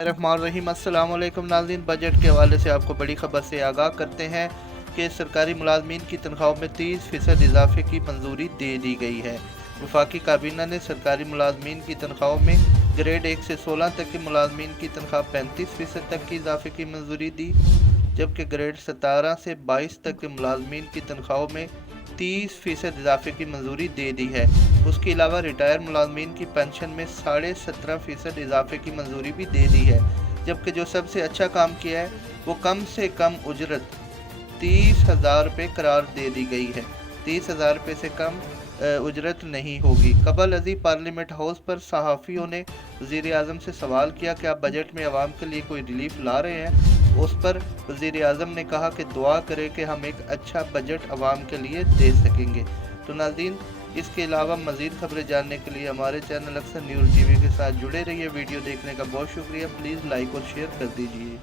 रहमान रहीम। अस्सलाम वालेकुम नाज़रीन, बजट के हवाले से आपको बड़ी खबर से आगाह करते हैं कि सरकारी मुलाजमीन की तनख्वाहों में 30% इजाफे की मंजूरी दे दी गई है। वफाकी काबीना ने सरकारी मुलाजमीन की तनख्वाहों में ग्रेड 1 से 16 तक के मुलाजमीन की तनख्वाह 35% तक की इजाफे की मंजूरी दी, जबकि ग्रेड 17 से 22 तक के मुलाजमीन की तनख्वाहों में 30% इजाफे की मंजूरी दे दी है। उसके अलावा रिटायर मुलाजमीन की पेंशन में 17.5% इजाफे की मंजूरी भी दे दी है, जबकि जो सबसे अच्छा काम किया है वो कम से कम उजरत 30,000 रुपये करार दे दी गई है। 30,000 रुपये से कम उजरत नहीं होगी। कबल अजी पार्लियामेंट हाउस पर सहाफ़ियों ने वज़ीर आज़म से सवाल किया कि आप बजट में आवाम के लिए कोई रिलीफ ला रहे हैं। उस पर वज़ीर आज़म ने कहा कि दुआ करें कि हम एक अच्छा बजट आवाम के लिए दे सकेंगे। तो नाज़रीन, इसके अलावा मज़ीद खबरें जानने के लिए हमारे चैनल अक्सर न्यूज़ टीवी के साथ जुड़े रहिए। वीडियो देखने का बहुत शुक्रिया। प्लीज़ लाइक और शेयर कर दीजिए।